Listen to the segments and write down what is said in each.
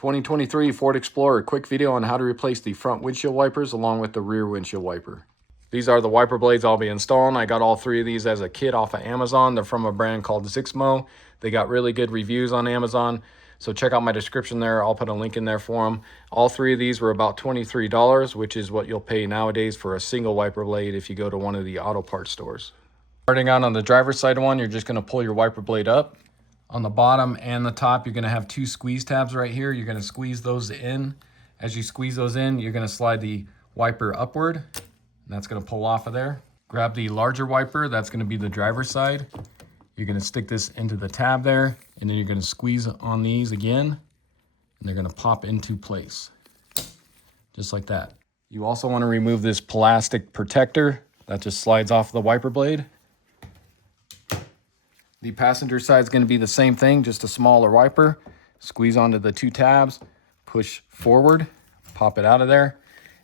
2023 Ford Explorer, quick video on how to replace the front windshield wipers along with the rear windshield wiper. These are the wiper blades I'll be installing. I got all three of these as a kit off of Amazon. They're from a brand called Zixmo. They got really good reviews on Amazon. So check out my description there. I'll put a link in there for them. All three of these were about $23, which is what you'll pay nowadays for a single wiper blade if you go to one of the auto parts stores. Starting out on the driver's side one, you're just gonna pull your wiper blade up. On the bottom and the top, you're gonna have two squeeze tabs right here. You're gonna squeeze those in. As you squeeze those in, you're gonna slide the wiper upward, and that's gonna pull off of there. Grab the larger wiper, that's gonna be the driver's side. You're gonna stick this into the tab there, and then you're gonna squeeze on these again, and they're gonna pop into place, just like that. You also wanna remove this plastic protector that just slides off the wiper blade. The passenger side is going to be the same thing, just a smaller wiper. Squeeze onto the two tabs, push forward, pop it out of there.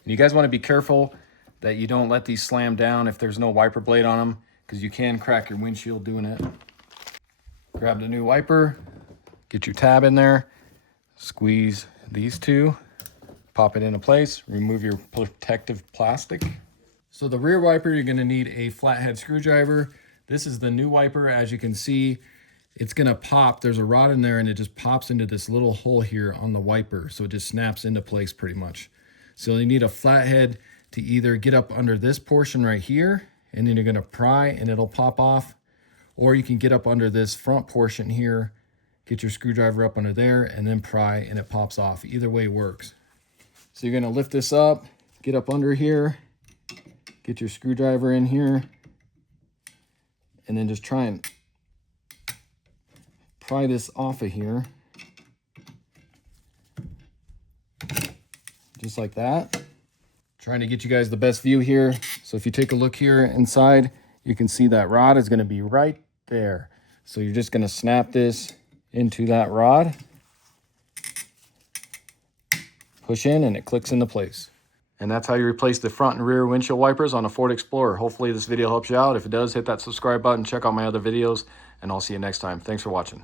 And you guys want to be careful that you don't let these slam down if there's no wiper blade on them, because you can crack your windshield doing it. Grab the new wiper, get your tab in there, squeeze these two, pop it into place, remove your protective plastic. So the rear wiper, you're going to need a flathead screwdriver. This is the new wiper. As you can see, it's gonna pop. There's a rod in there and it just pops into this little hole here on the wiper. So it just snaps into place pretty much. So you need a flathead to either get up under this portion right here, and then you're gonna pry and it'll pop off. Or you can get up under this front portion here, get your screwdriver up under there and then pry and it pops off. Either way works. So you're gonna lift this up, get up under here, get your screwdriver in here, and then just try and pry this off of here. Just like that. Trying to get you guys the best view here. So if you take a look here inside, you can see that rod is gonna be right there. So you're just gonna snap this into that rod, push in, and it clicks into place. And that's how you replace the front and rear windshield wipers on a Ford Explorer. Hopefully this video helps you out. If it does, hit that subscribe button, check out my other videos, and I'll see you next time. Thanks for watching.